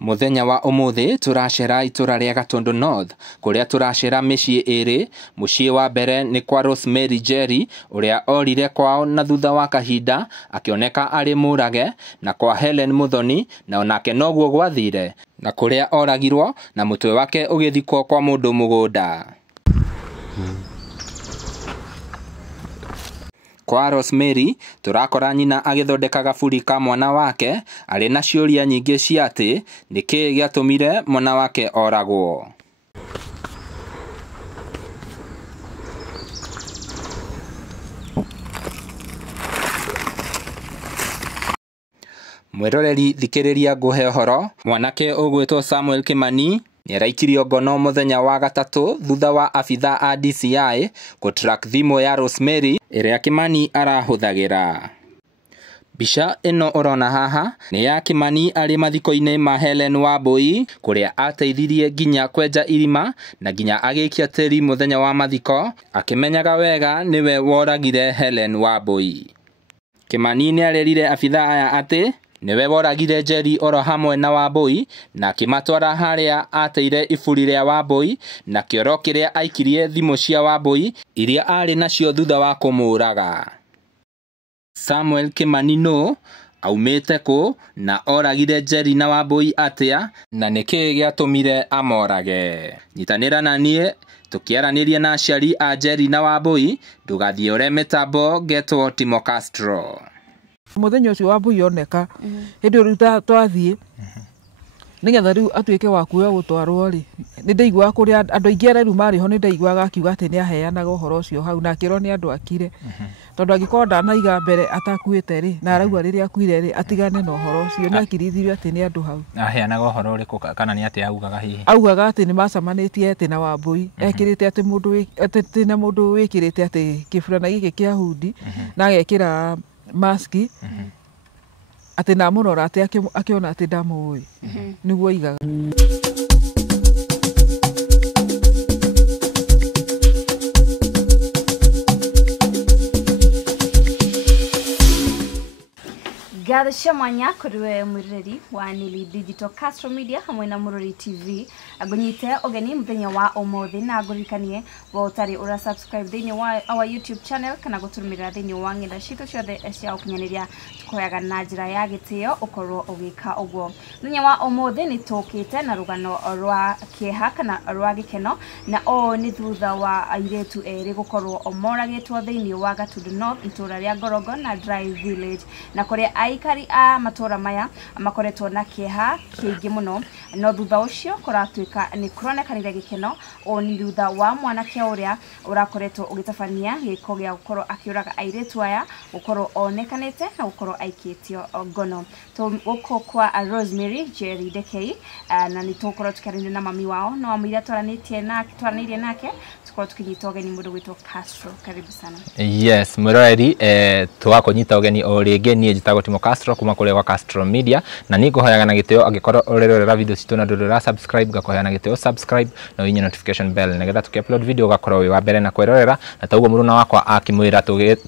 Muthenya wa umuthi turacera itura ria Gatundu North kuria turacera micii iri. Mucii wa mbere ni kwa Rosemary Njeri uria orire kwao na thutha wa kahinda akioneka ari murage, na kwa Helen Muthoni na onake noguo gwathire, na kuria oragirwo na mutwe wake ugithikwo kwa mundu mugunda. Kwa Rosemary turakora nyina agithondeka gaburi ka mwana wake ari na ciuria nyingi cia ati niki giatumire mwana wake oragwo. Mwiroreri thikiriria nguhe uhoro. Mwanake ugwitwo Samuel Kimani niraikirio ngono muthenya wa gatatu thutha wa abitha a DCI ku-track thimu ya Rosemary iria Kimani arahuthagira. Bica ino urona haha ni ya Kimani ari mathiko-ini ma Helen Wambui kuria ateithirie nginya kwenja irima na nginya agikia tiri muthenya wa mathiko, akimenyaga wega niwe woragire Helen Wambui. Kimani ni arerire abitha aya ati niwe woragire Njeri oro hamwe na Wambui, na akimatwara haria ateire iburi ria Wambui na kioro kiria aikirie thimu cia Wambui iria ari nacio thutha wa kumuraga. Samuel Kimani no aumite ku na oragire Njeri na Wambui atia, na niki giatumire amorage? Nyitanira na nie tukiaraniria na aciari a Njeri na Wambui. Ndugathie ure mitambo getwo Timo Castro. Muthenya ucio Wambui oneka hindi ruta twathie nigetha riu atuike wa kuoya gutwarwo ri, ni ndaigua kuria andu aingi ariu mari ho, ni ndaiguaga akiuga ati ni aheanaga uhoro ucio hau na akirwo ni andu akire, tondu agikorwo ndanaiga mbere atakuite ri na arauga riria akuire ri atigane na uhoro ucio, ni akirithirio ati ni andu hau. Aheanaga uhoro uriku kana ni ati augaga hihi? Augaga ati ni macamanitie ati na Wambui ekirite ati mundu ati na mundu wikirite ati kifurana giki kia hudi na agekira maski ati na murora ati akiona ati ndamui niguo igaga. Gatha mwanya kuriwe mwireri wa Nili Digital Castro Media hamwe na Murori TV agunyite ogeni muthenya wa umuthi, na agurikanie wa utari ura subscribe thini wa our YouTube channel kana guturumira thini wa ngenda citu ciothe cia ukinyaniria tukoyaga na njira ya gitio ukorwo ugika uguo. Muthenya wa umuthi ni tukite na rugano rwa kieha kana rwa gikeno, na o ni thutha wa airetu eri gukorwo omoragitwo thini wa Gatundu North itura ria Ngorogo na Drive Village, na kuria aikari a matura maya makoretwo na kieha kiingi muno, no thutha ucio kuratuika ni kuronekanire gikeno o ni thutha wa mwanake uria urakoretwo ugitabania giko gia gukorwo akiuraga airetu aya gukorwo onekanite na gukorwo aikitio ngono. To guko kwa Rosemary Njeri Ndekei na ni tukorwo tukiarinda na mami wao no amira twaranirie nake tukorwo tukinyita ogeni mundu gwitwo Castro. Karibu sana. Yes, mwiroreri twakonyita ogeni o ringi nie njitagwo Timo Castro kuma kule kwa Castro Media, na ni nguhoyaga na gitio angikorwo urerorera video citu na ndurura subscribe gakoya na gitio subscribe na winye notification bell nigetha tukiupload video gakorwo wi wa mbere na kwirorera, na taguo muruna wakwa akimwira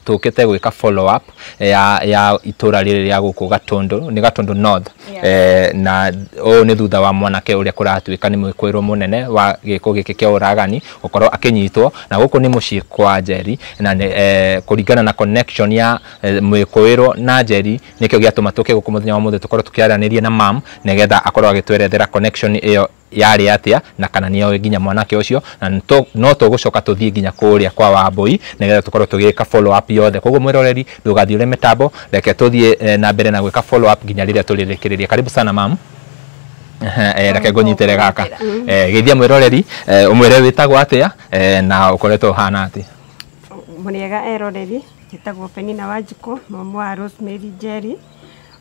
tukite gwika follow up ya itura riri ria guku Gatundu ni Gatundu North. Na o ni thutha wa mwanake uria kuratuika ni mwikwiro munene wa giko giki kia uragani ukorwo akinyitwo, na guku ni mucii kwa Njeri, na kuringana na connection ya mwikwiro na Njeri nikio giatuma tuke guku muthenya wa muthe tukorwo tukiaraniria na mam nigetha akorwo agitwerethera connection iyo yari atia na kana niyo nginya mwanake ucio, na no tugucoka tuthie nginya kuria kwa Wambui nigetha tukorwo tugika follow up yothe. Koguo mwiroreri ndugathie ure mitambo, reke tuthie na mbere na gwika follow up nginya riria tulirikiria. Karibu sana mam. Reke ngũnyitere gaka githia mwiroreri umwire witagwo atia na ukoretwo hana ati? Muniega eroreri gitagwo Penina Wanjiku, mama wa Rosemary Njeri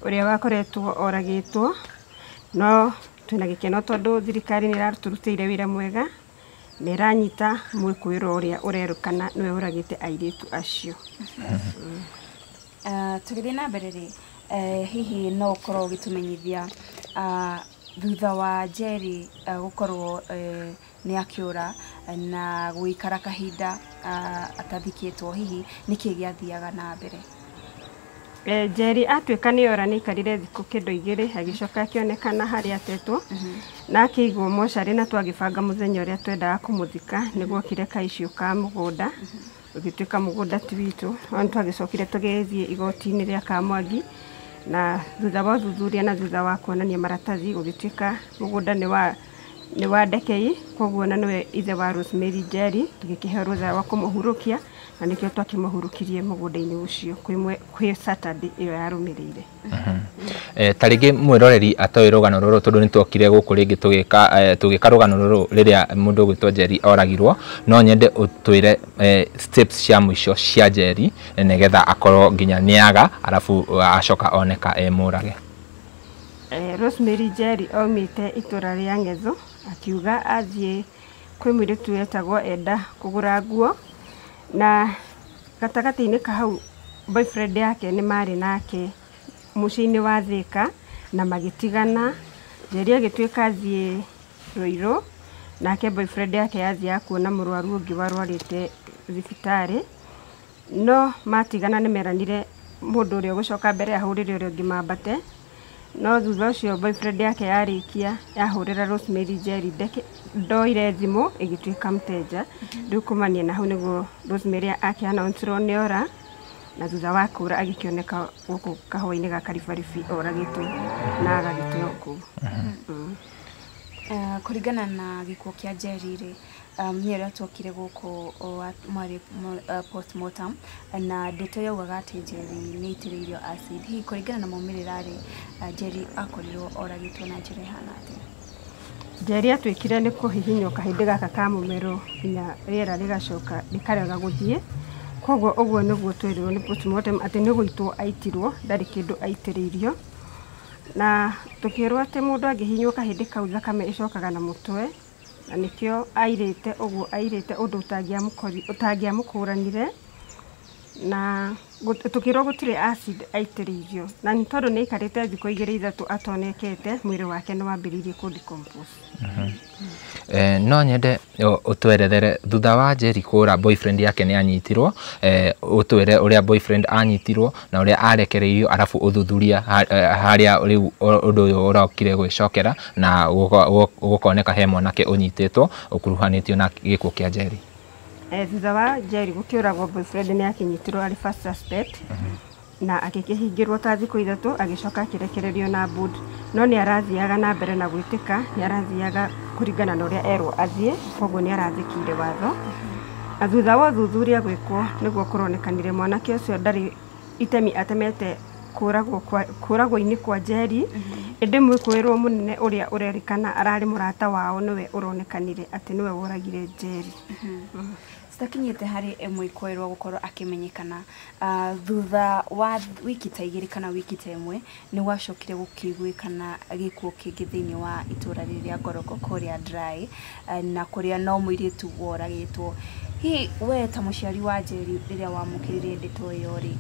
uria wakoretwo oragitwo, no twina gikeno tondu thirikari ni iraturutire wira mwega, ni iranyita mwikwiro uria urerukana niwe uragite airetu acio. Tugithie na mbere ri hihi no ukorwo ugitumenyithia thutha wa Njeri gukorwo ni akiura na guikara kahinda atathikitwo, hihi niki giathiaga na mbere? Njeri atuĩka nĩ ora nĩ ikarire thikũ kĩndũ igĩrĩ agĩcoka akĩonekana harĩa atetwo na akĩigwo mocarĩ na twagĩbanga mũthenya ũrĩa twendaga kũmũthika nĩguo okire kaicio ka mũgũnda ũgĩtuĩka mũgũnda ti witũ no twagĩcokire tũgĩthiĩ igoti-inĩ rĩa Kamwangi na thutha wa ũthuthuria na thutha wa kuonania maratathi gũgĩtuĩka mũgũnda nĩ wa Ndekei koguo na nĩwe ithe wa Rosemary Njeri tũgĩkĩhe rũtha wa kũmũhurũkia na nĩkĩo twakĩmũhurũkirie mũgũnda-inĩ ũcio kwĩ Saturday ĩyo yarũmĩrĩire. Ta rĩngĩ mwĩroreri atoĩ rũgano rũrũ tondũ nĩ twokire gũkũ rĩngĩ tũgĩka rũgano rũrũ rĩrĩa mũndũ ũgwĩtwo Njeri oragirwo no nyende ũtwĩre steps cia mũico cia Njeri nĩgetha akorwo nginya nĩaga arabu acoka oneka mũrage. Rosemary Njeri aumĩte itũra rĩa Ng'etho akiuga athiĩ kwĩ mũirĩtu wetagwo enda kũgũra nguo na gatagatĩ-inĩ ka hau boyfriend yake nĩ marĩ nake mũciĩ-inĩ wa Thika na magĩtigana. Njeri agĩtuĩka athiĩ Rũirũ nake boyfriend yake yathiĩ kuona mũrwaru ũngĩ warwarĩte thibitarĩ no matigana nĩ meranire mũndũ ũrĩa ũgũcoka mbere ahũrĩre ũrĩa ũngĩ mambate no thutha ũcio boyfriend yake yarĩkia yahũrĩra Rosemary Njeri ndoire thimũ ĩgĩtuĩka mteja rĩu kumania na hau nĩguo Rosemary akĩannouncerwo nĩ ora na thutha wa kũra agĩkĩoneka gũkũ kahũa-inĩ ga Karibaribi oragĩtwo na agagĩteo kũu. Kũringana na gĩkuũ kĩa Njeri rĩ niĩ ũrĩa twokire gũkũ mwarĩ postmortem na ndeto yaugaga atĩ Njeri nĩ aitĩrĩirio acid hihi kũringana na maumĩrĩra rĩ Njeri akorirwo oragĩtwo na njĩra ihana atĩa? Njeri atuĩkire nĩ kũhihinywo kahĩndĩ gaka ka mũmero nginya rĩera rĩgacoka rĩkarega gũthiĩ koguo ũguo nĩguo twerirwo nĩ postmortem atĩ nĩ gũitwo aitirwo ndarĩ kĩndũ aitĩrĩirio na tũkĩrwo atĩ mũndũ angĩhihinywo kahĩndĩ kau thakame ĩcokaga na mũtwe na nĩkĩo airĩte ũguo airĩte ũndũ ũtangĩamũkũranire na tũkĩrwo gũtirĩ acid aitĩrĩirio na nĩ tondũ nĩ aikarĩte thikũ 2-3 atonekete mwĩrĩ wake nĩ wambĩrĩirie kũdecompose. No nyende ũtwerethere thutha wa Njeri kũra boyfriend yake nĩ anyitirwo ũtwere ũrĩa boyfriend anyitirwo na ũrĩa arekereirio arabu ũthuthuria harĩa rĩu ũndũ ũyũ ũrokire gwĩcokera na gũkoneka he mwanake ũnyitĩtwo ũkuruhanĩtio na gĩkuũ kĩa Njeri. Thutha wa Njeri gũkĩũragwo boyfriend nĩ akĩnyitirwo arĩ first suspect na agĩkĩhingĩrwo ta thikũ 3 agĩcoka akĩrekererio na bond no nĩ arathiaga na mbere na gwĩtĩka nĩ arathiaga kũringana na ũrĩa erwo athiĩ koguo nĩ arathĩkire watho na thutha wa ũthuthuria gwĩkwo nĩguo kũronekanire mwanake ũcio ndarĩ itemi atemete kũragwo-inĩ kwa Njeri ĩndĩ mwĩkũĩrwo mũnene ũrĩa ũrerĩkana ararĩ mũrata wao nĩwe ũronekanire atĩ nĩwe woragire Njeri. Citakinyĩte harĩ mwĩkũĩrwo gũkorwo akĩmenyekana thutha wa wiki ta 2 kana wiki ta 1 nĩ gwacokire gũkĩiguĩkana gĩkuũ kĩngĩ thĩinĩ wa itũra rĩrĩa Ngoroko kũrĩa Dry na kũrĩa no mũirĩtu woragĩtwo. Hihi we ta mũciari wa Njeri rĩrĩa wamũkĩrire ndeto ĩyo rĩ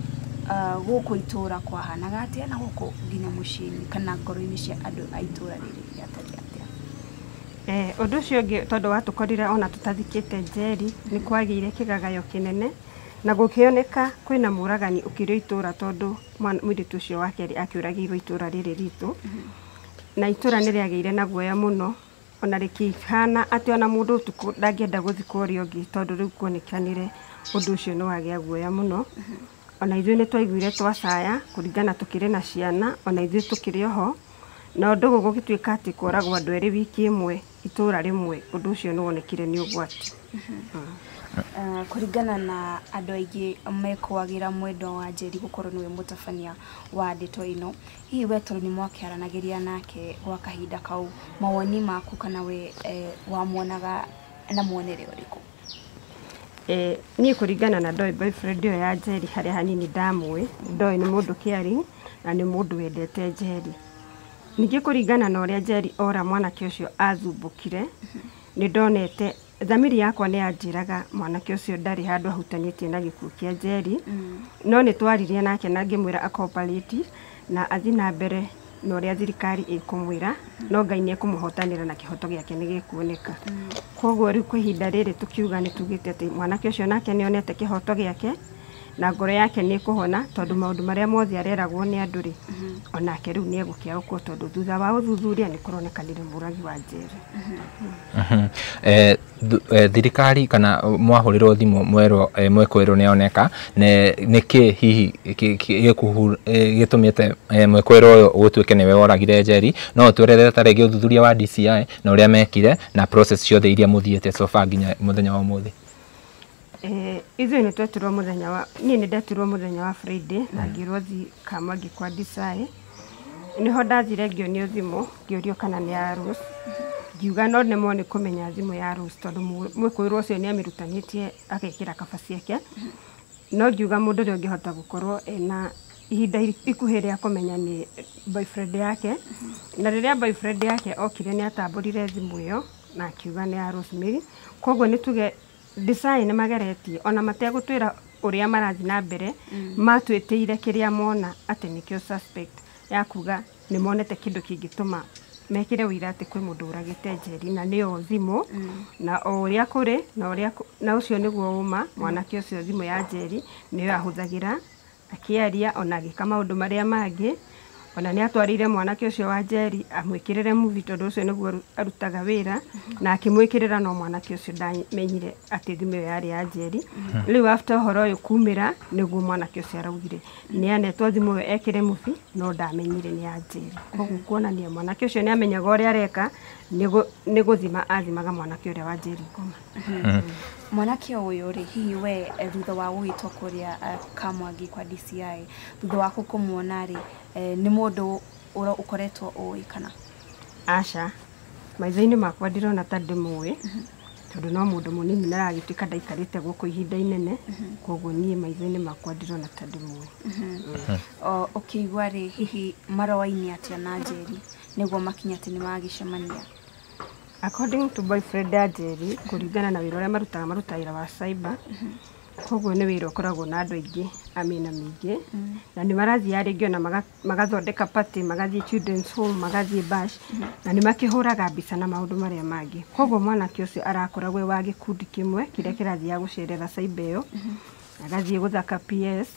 gũkũ itũra kwahanaga atĩa na gũkũ nginya mũciĩ-inĩ kana ngoro-inĩ cia andũ a itũra rĩrĩ atari atĩa? Ũndũ ũcio ũngĩ tondũ watũkorire ona tũtathikĩte Njeri nĩ kwagĩire kĩgagayo kĩnene na gũkĩoneka kwĩna mũragani ũkĩrĩ itũra tondũ mũirĩtu ũcio wa kerĩ akĩũragĩirwo itũra rĩrĩ ritũ na itũra nĩ rĩagĩire na guoya mũno ona rĩkĩhana atĩ ona mũndũ ũtukũ ndangĩenda gũthikwo ũrĩa ũngĩ tondũ rĩu kuonekanire ũndũ ũcio nĩ wagĩa guoya mũno ona ithuĩ nĩ twaiguire twacaya kũringana tũkĩrĩ na ciana ona ithuĩ tũkĩrĩ oho na ũndũ gũgĩtuĩka atĩ kũragwo andũ erĩ wiki ĩmwe itũra rĩmwe ũndũ ũcio nĩ wonekire nĩ ũgwati. Kũringana na andũ aingĩ mekwagĩra mwendwa wa Njeri gũkorwo nĩwe mũtabania wa ndeto ĩno hihi we tondũ nĩ mwakĩaranagĩria nake gwa kahinda kau mawoni maku kana we wamuonaga na muonere ũrĩkũ? Niĩ kũringana na ndoĩ boyfriend ĩyo ya Njeri harĩa hanini ndamũĩ ndoĩ nĩ mũndũ caring na nĩ mũndũ wendete Njeri. Ningĩ kũringana na ũrĩa Njeri ora mwanake ũcio athumbũkire nĩ ndonete thamiri yakwa nĩ yanjĩraga mwanake ũcio ndarĩ handũ ahutanĩtie na gĩkuũ kĩa Njeri no nĩ twaririe nake na ngĩmwĩra acooperate na athiĩ na mbere na ũrĩa thirikari ĩkũmwĩra no Ngai nĩ ekũmũhotanĩra na kĩhoto gĩake nĩ gĩkuoneka. Koguo rĩu kwa ihinda rĩrĩ tũkiuga nĩ tugĩte atĩ mwanake ũcio nake nĩ onete kĩhoto gĩake na ngoro yake nĩ kũhona tondũ maũndũ marĩa mothe areragwo nĩ andũ rĩ onake rĩu nĩ egũkĩaũkwo tondũ thutha wa ũthuthuria nĩ kũronekanire mũragi wa Njeri. Thirikari kana mwahũrĩrwo thimũ mwekwĩrwo nĩ oneka nĩkĩ hihi gĩtũmĩte mwekwĩrwo ũyũ gũtuĩke nĩwe woragire Njeri, no ũtũerethera ta rĩngĩ ũthuthuria wa DCI na ũrĩa mekire na process ciothe iria mũthiĩte so far nginya mũthenya wa ũmũthĩ? Ithuĩ nĩ twetirwo mũthenya wa niĩ nĩ ndetirwo mũthenya wa Friday na ngĩrwo thi Kamwangi kwa DCI. Niho ndathire ngĩonio thimũ ngĩũrio kana nĩ ya Rose, ngiuga no nemo nĩ kũmenya thimũ ya Rose tondũ mwĩkũĩrwo ũcio nĩ amĩrutanĩtie agekĩra kaba ciake, no ngiuga mũndũ ũrĩa ũngĩhota gũkorwo ena ihinda ikuhĩ rĩa kũmenya nĩ boyfriend yake, na rĩrĩa boyfriend yake okire nĩ atambũrire thimũ ĩyo na akiuga nĩ ya Rosemary. Koguo nĩ tuge DCI nĩ mageretie ona mategũtwĩra ũrĩa marathiĩ na mbere, matuĩtĩire kĩrĩa mona atĩ nĩkĩo suspect ya kuga nĩ monete kĩndũ kĩngĩtũma mekire wĩra atĩ kwĩ mũndũ ũragĩte Njeri na nĩyo thimũ, na o ũrĩa kũrĩ na ũcio nĩguo uma mwanake ũcio thimũ ya Njeri nĩyo ahũthagĩra akĩaria ona agĩka maũndũ marĩa mangĩ, ona nĩ atwarire mwanake ũcio wa Njeri amwĩkĩrĩre movie tondũ ũcio nĩguo arutaga wĩra, na akĩmwĩkĩrĩra no mwanake ũcio ndamenyire atĩ thimũ ĩyo yarĩ ya Njeri. Rĩu after ũhoro ũyũ kumĩra nĩguo mwanake ũcio araugire nĩ anetwo thimũ ĩyo ekĩre movie no ndamenyire nĩ ya Njeri. Koguo kuonania mwanake ũcio nĩ amenyaga ũrĩa areka, nĩ gũthima athimaga mwanake ũrĩa wa Njeri ngoma. Mwanake ũyũ rĩ hihi we thutha wa gũgĩtwo kũrĩa Kamwangi kwa DCI, thutha wa kũmuona rĩ nĩ mũndũ ũkoretwo ũĩ kana? Aca, maitho-inĩ makwa ndirona ta ndĩmũĩ tondũ no mũndũ mũnini na aragĩtuĩka ndaikarĩte gũkũ ihinda inene, koguo niĩ maitho-inĩ makwa ndirona ta ndĩmũĩ. Ũkĩigua rĩ hihi maroaini atĩa na Njeri nĩguo makinya atĩ nĩ magĩcemania? According to boyfriend ya Njeri, kũringana na wĩra ũrĩa marutaga wĩra wa cyber, koguo nĩ wĩra ũkoragwo na andũ aingĩ amĩna mĩingĩ, na nĩ marathiĩ rĩngĩ ona magathondeka party, magathiĩ children's home, magathiĩ bash, na nĩ makĩhũraga mbica na maũndũ marĩa mangĩ. Koguo mwanake ũcio arakoragwo wa gĩkundi kĩmwe kĩrĩa kĩrathiaga gũcerera cyber ĩyo, agathiĩ gũthaka PS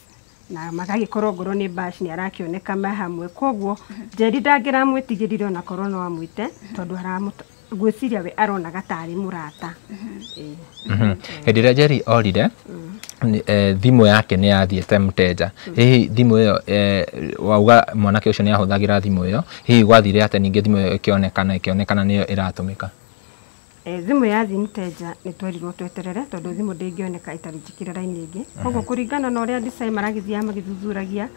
na magagĩkorwo ngoro nĩ bash nĩ arakĩoneka me hamwe. Koguo Njeri ndangĩramwĩtigĩrire ona korwo no amwĩte tondũ gwĩciria we aronaga tarĩ mũrata. Hĩndĩ ĩrĩa Njeri orire thimũ yake nĩ yathiĩte mteja, hihi thimũ ĩyo wauga mwanake ũcio nĩ ahũthagĩra thimũ ĩyo, hihi gwathire atĩ ningĩ thimũ ĩyo ĩkĩonekana nĩyo ĩratũmĩka? Thimũ yathiĩ mteja nĩ twerirwo tweterere tondũ thimũ ndĩngĩoneka ĩtarĩ njĩkĩre raini ĩngĩ. Koguo kũringana na ũrĩa DCI maragĩthiaga magĩthuthuragia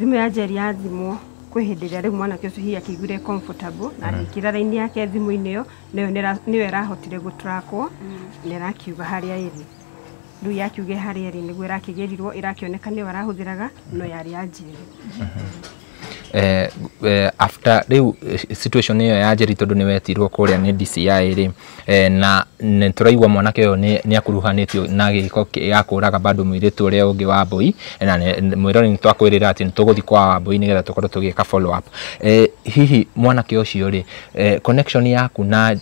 thimũ ya Njeri yathimwo kwĩ hĩndĩ ĩrĩa rĩu mwanake ũcio hihi akĩiguire comfortable na agĩkĩra raini yake thimũ-inĩ ĩyo, nĩyo ĩrahotire gũtrakwo na ĩrakiuga harĩa ĩrĩ. Rĩu yakiuga harĩa ĩrĩ nĩguo ĩrakĩgerirwo ĩrakĩoneka nĩyo arahũthĩraga no yarĩ ya Njeri. After rĩu situation ĩyo ya Njeri tondũ nĩ wetirwo kũrĩa nĩ DCI rĩ, na nĩ tũraigua mwanake ũyũ nĩ akuruhanĩtio na gĩko gĩa kũraga bado mũirĩtu ũrĩa ũngĩ wa Wambui, na mwĩrori nĩ twakwĩrĩra atĩ nĩ tũgũthiĩ kwa Wambui nĩgetha tũkorwo tũgĩka follow up. Hihi mwanake ũcio rĩ connection yaku na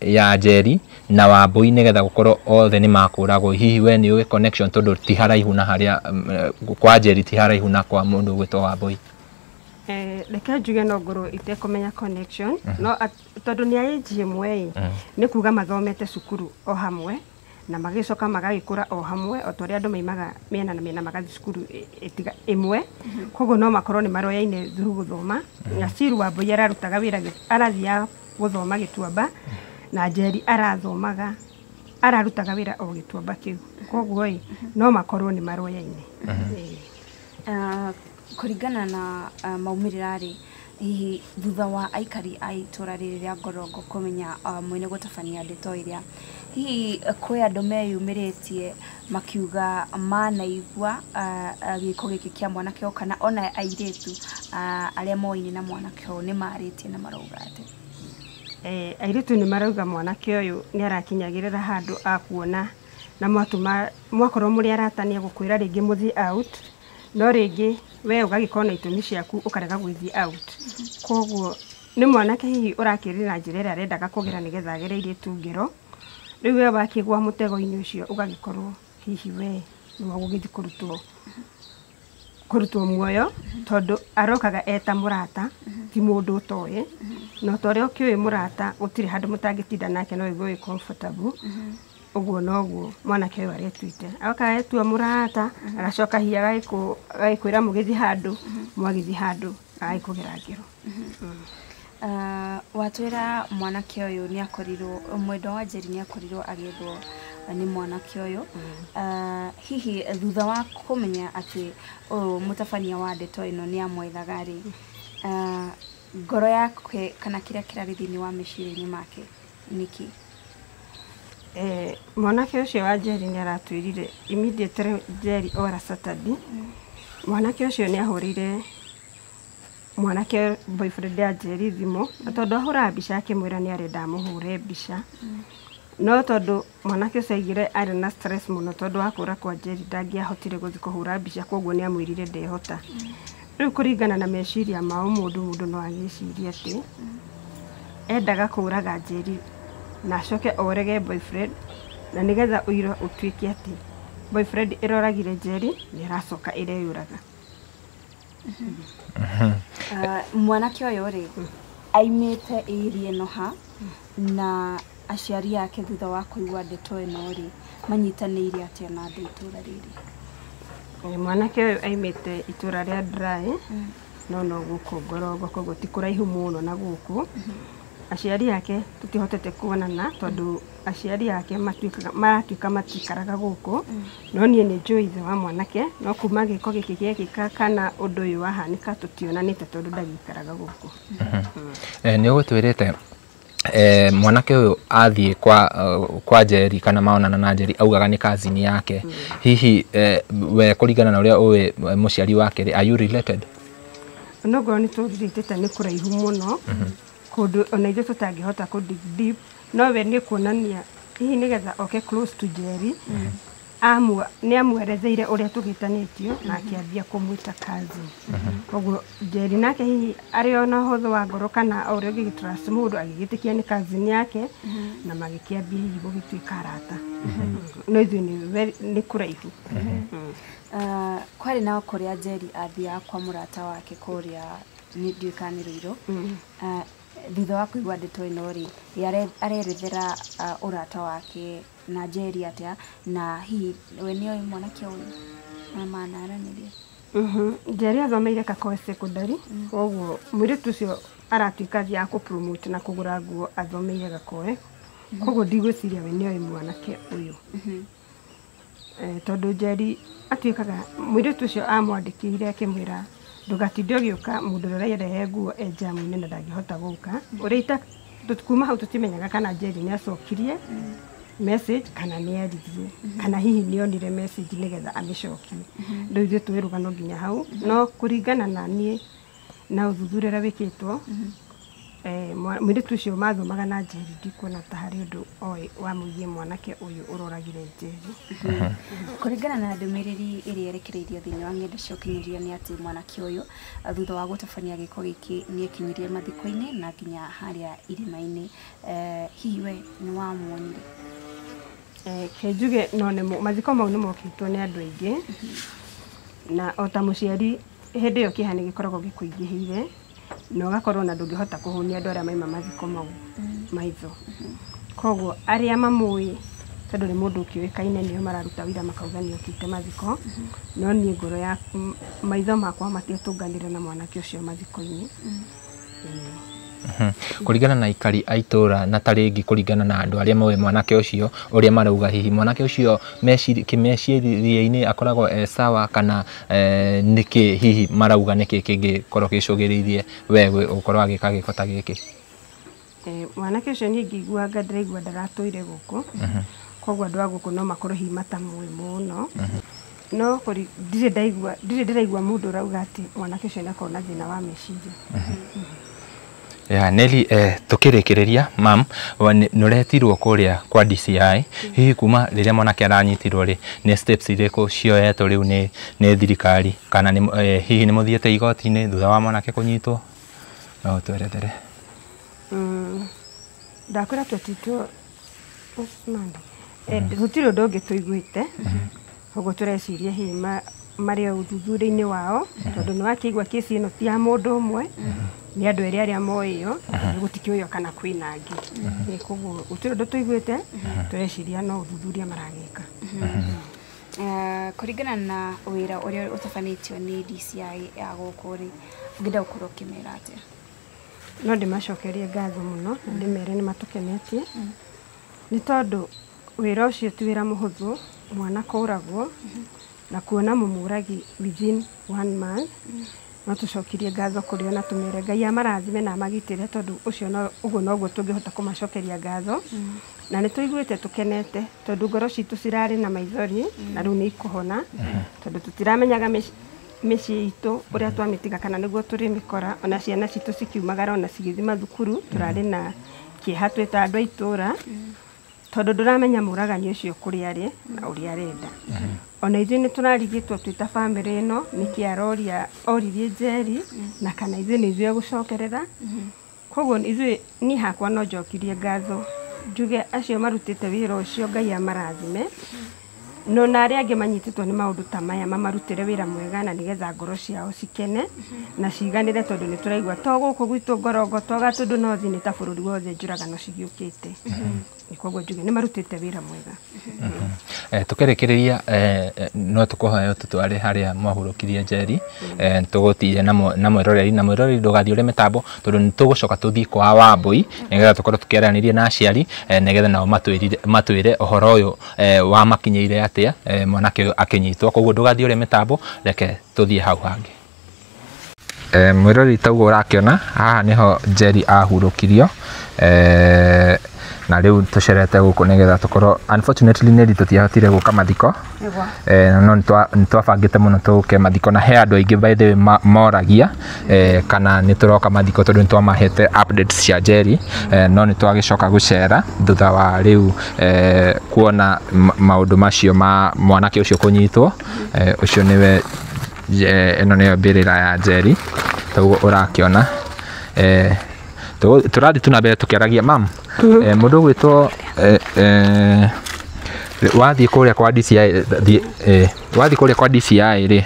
ya Njeri na Wambui nĩgetha gũkorwo othe nĩ makũragwo, hihi we nĩ ũĩ connection tondũ ti haraihu na harĩa kwa Njeri ti haraihu na kwa mũndũ ũgwĩtwo Wambui? Reke njuge no ngorwo itekũmenya connection, no tondũ nĩ age ĩmwe nĩ kuga mathomete cukuru o hamwe na magĩcoka magagĩkũra o hamwe o torĩa andũ maimaga mĩena na mĩena magathiĩ cukuru ĩmwe, koguo no makorwo nĩ maroyaine through gũthoma. Na Ciru Wambui ararutaga wĩra arathiaga gũthoma Gĩtuamba na Njeri ararutaga wĩra o Gĩtuamba kĩu, koguo no makorwo nĩ maroyaine. Kũringana na maumĩrĩra rĩ hihi thutha wa aikari a itũra rĩrĩ rĩa Ngorongo kũmenya mwene gũtabania ndeto ĩrĩa, hihi kwĩ andũ meyumĩrĩtie makiuga manaigua gĩko gĩkĩ kĩa mwanake ũyũ kana ona airĩtu arĩa moine na mwanake ũyũ nĩ marĩtie na marauga atĩ? Airĩtu nĩ marauga mwanake ũyũ nĩ arakinyagĩrĩra handũ akuona na mwakorwo mũrĩ arata nĩ egũkwĩra rĩngĩ mũthiĩ out, no rĩngĩ we ũgagĩkorwo na itũmi ciaku ũkarega gwĩthiĩ out. Koguo nĩ mwanake hihi ũrakĩrĩra njĩra ĩrĩa arendaga kũgera nĩgetha agere airĩtu ngero, rĩu we wakĩgwa mũtego-inĩ ũcio ũgagĩkorwo hihi we no gugithi kurutwo muoyo tondu arokaga eta murata ti mundu utoye no tore okiwe murata utire handu mutangitinda nake no igwe comfortable uguo noguo mwanake uyu aretwite arokaga etua murata agacoka hiya gagikwira mugithi handu mwagithi handu agikugira ngero watwira mwanake uyu ni akorirwo mwendo wa Njeri ni akorirwo agethwo ni mwanake uyu hihi thutha wa kumenya ati mutabania wa ndeto ino ni amwethaga ri ngoro yake kana kiria kirari thini wa meciria-ini make niki mwanake ucio wa Njeri ni aratwirire immediate Njeri ora Saturday mwanake ucio ni ahurire mwanake boyfriend ya Njeri thimu tondu ahura mbica akimwira ni arenda amuhure mbica no tondu mwanake ucio aigire ari na stress muno tondu akura kwa Njeri ndangiahotire guthi kuhura mbica koguo ni amwirire ndehota riu kuringana na meciria mao mundu no agiciria ati endaga kuraga Njeri na acoke orege boyfriend na nigetha uira utwike ati boyfriend iroragire Njeri ni aracoka ireyuraga mwanake uyu ri aimite area no ha na aciari yake thutha wa kuigua ndeto ino ri manyitanĩire atia na andũ itura rĩrĩ mwanake uyu aimite itura ria Dry no guku Ngorongo koguo ti kuraihu muno na guku aciari yake tutihotete kuonana tondu aciari yake maratuika matikaraga guku no nie ni njui ithe wa mwanake no kuma giko giki gikika kana undu uyu wahanika tutionanite tondu ndagikaraga guku ni ugutwirite mwanake uyu athie kwa Njeri kana maonana na Njeri augaga ni cousin yake hihi we kuringana na uria uwe muciari wake ri are you related no go ni turitete ni kuraihu muno kundu ona ithu tutangihota ku dig deep no we ni kuonania hihi nigetha oke close to Njeri ni amweretheire uria tugitanitio na akiambia kumwita cousin koguo Njeri nake hihi ari ona huthu wa ngoro kana uria gigitrust mundu agigitikia ni cousin yake na magikiambia hihi gugituika arata no ithu ni kuraihu kwari nao kuria Njeri athia kwa murata wake kuria ni ndikaniriro thutha wa kuigua ndeto ino ri arerethera urata wake na Njeri atia na hihi we ni oyo mwanake uyu na manaranirie Njeri athomeire Kakoe secondary koguo mwiritu ucio aratuika thia ku promote na kugura nguo athomeire Kakoe koguo ndigwiciria we ni oyo mwanake uyu tondu Njeri atuikaga mwiritu ucio amwandikire akimwira ndugatinde ugiuka mundu urerehe nguo enjamu-ini na ndangihota guka urita tukuma hau tutimenyaga kana Njeri ni acokirie message kana ni arithie kana hihi ni onire message nigetha amicokie ndu ithuĩ twiruga no nginya hau no kuringana na nie na uthuthurira wikitwo mwiritu ucio mathomaga na Njeri ndikuona ta hari undu oi wa mugie mwanake uyu uroragire Njeri kuringana na ndumiriri iria yerekereirio thiini wa ng'enda cia ũkinyanĩria ni ati mwanake uyu thutha wa gutabania giko giki ni ekinyirie mathiko-ini na nginya haria irima-ini hihi we ni wamuonire kenjuge no nemo mathiko mau ni mokitwo ni andu aingi na ota muciari hindi yo kihani gikoragwo gikuingihire no gakorwo na ndungihota kuhunia andu aria maima mathiko mau maitho koguo aria mamui tondu ni mundu ukiuikaine nio mararuta wira makauga ni okite mathiko no ni ngoro ya maitho makwa matiatunganire na mwanake ucio mathiko-ini kuringana na ikari aitura na taringi kuringana na andu aria mawe mwanake ucio uria marauga hihi mwanake ucio kimeciria-ini akoragwo sawa kana niki hihi marauga niki kingi korwo gicugiriirie wewe ukorwo agika giko ta giki mwanake ucio ni ngiguaga ndiraigua ndaratũire guku koguo andu a guku no makorwo hihi matamũĩ muno no ndirĩ ndiraigua mundu urauga ati mwanake ucio nakorwo na thina wa meciria ya Nelly tukirikireria mam nuretirwo kuria kwa DCI hihi kuma riria mwanake aranyitirwo ri ni steps iriko cioyetwo riu ni thirikari kana hihi ni muthiete igoti-ini thutha wa mwanake kunyitwo no twerethere ndakwira twetitwo gutiri undu ungi tuiguite koguo tureciria hihi marĩ ũthuthuria-inĩ wao tondũ nĩ wakĩigua kĩci ĩno ti ya mũndũ ũmwe nĩ andũ erĩ arĩa moĩyo gũtikĩũĩo kana kwĩna angĩ koguo gũtirĩ ũndũ tũiguĩte tureciria no ũthuthuria maragĩka. Kũringana na wĩra ũrĩa ũtabanĩtio nĩ DCI ya gũkũ rĩ ũngĩenda gũkorwo ũkĩmera atĩa? No ndĩmacokerie ngatho mũno na ndĩmere nĩ matũkenetie nĩ tondũ wĩra ũcio ti wĩra mũhũthũ, mwana kũragwo na kuona mũmũragi within 1 month. No tũcokirie ngatho kũrĩ o na tũmere Ngai amarathime na amagitĩre tondũ ũguo noguo tũngĩhota kũmacokeria ngatho. Na nĩ tũiguĩte tũkenete tondũ ngoro citũ cirarĩ na maithori na rĩu nĩ ikũhona tondũ tũtiramenyaga mĩciĩ itũ ũrĩa twamĩtiga kana nĩguo tũrĩmĩkora, ona ciana citũ cikiumagara ona cigĩthiĩ mathukuru tũrarĩ na kĩeha twĩ ta andũ a itũũra tondũ ndũramenya mũragani ũcio kũrĩa arĩ na ũrĩa arenda. Ona ithuĩ nĩ tũrarigitwo twĩ ta bamĩrĩ ĩno nĩkĩ oririe Njeri na kana ithuĩ nĩ ithuĩ egũcokerera. Koguo ithuĩ niĩ hakwa no njokirie ngatho njuge acio marutĩte wĩra ũcio Ngai amarathime, no na arĩa angĩ manyitĩtwo nĩ maũndũ ta maya mamarutĩre wĩra mwega na nĩgetha ngoro ciao cikene na ciganĩre tondũ nĩ tũraigua to gũkũ gwitũ Ngorongo to Gatũndũ no thĩ nĩ ta bũrũri wothe njũragano cigĩũkĩte. Koguo njuge nĩ marutĩte wĩra mwega. Tũkĩrĩkĩrĩria no tũkũhoya tũtware harĩa mwahurũkirie Njeri tũgũtire na mwĩroreri ndũgathiĩ ũrĩ mĩtambo tondũ nĩ tũgũcoka tũthiĩ kwa Wambũi nĩgetha tũkorwo tũkĩaranĩria na aciari nĩgetha nao matwĩre ũhoro ũyũ wamakinyĩire atĩa mwanake ũyũ akĩnyitwo. Koguo ndũgathiĩ ũrĩ mĩtambo, reke tũthiĩ hau hangĩ. Mwĩroreri taguo ũrakĩona haha nĩho Njeri ahurũkirio na rĩu tũcerete gũkũ nĩgetha tũkorwo unfortunately nĩ tũtiahotire gũka mathiko no nĩ twabangĩte mũno tũke mathiko na he andũ aingĩ by the way moragia kana nĩ tũroka mathiko tondũ nĩ twamahete updates cia Njeri no nĩ twagĩcoka gũcera thutha wa rĩu kuona maũndũ macio ma mwanake ũcio kũnyitwo. Ũcio nĩwe ĩno nĩyo mbĩrĩra ya Njeri taguo ũrakĩona. Tũrathiĩ tu na mbere tũkĩaragia mam mũndũ ũgwĩtwo wathiĩ kũrĩa kwa DCI rĩ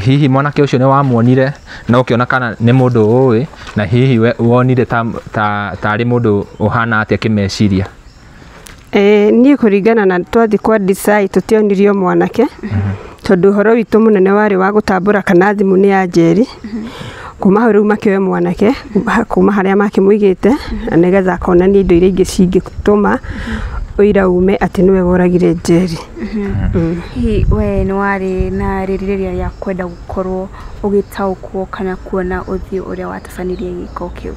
hihi mwanake ũcio nĩ wamuonire na ũkĩona kana nĩ mũndũ ũĩ na hihi wonire tarĩ mũndũ ũhana atĩa kĩmeciria? Niĩ kũringana na twathiĩ kwa DCI tũtionirio mwanake tondũ ũhoro witũ mũnene warĩ wa gũtambũra kana thimũ nĩ ya Njeri kuma hau rĩu makĩoya mwanake kuma harĩa makĩmũigĩte na nĩgetha akonania indo iria ingĩ cingĩtũma ũira ume atĩ nĩwe woragire Njeri. Hihi we nĩ warĩ na rĩrirĩria rĩa kwenda gũkorwo ũgĩtaũkwo kana kuona ũthiũ ũrĩa watabanirie gĩko kĩu?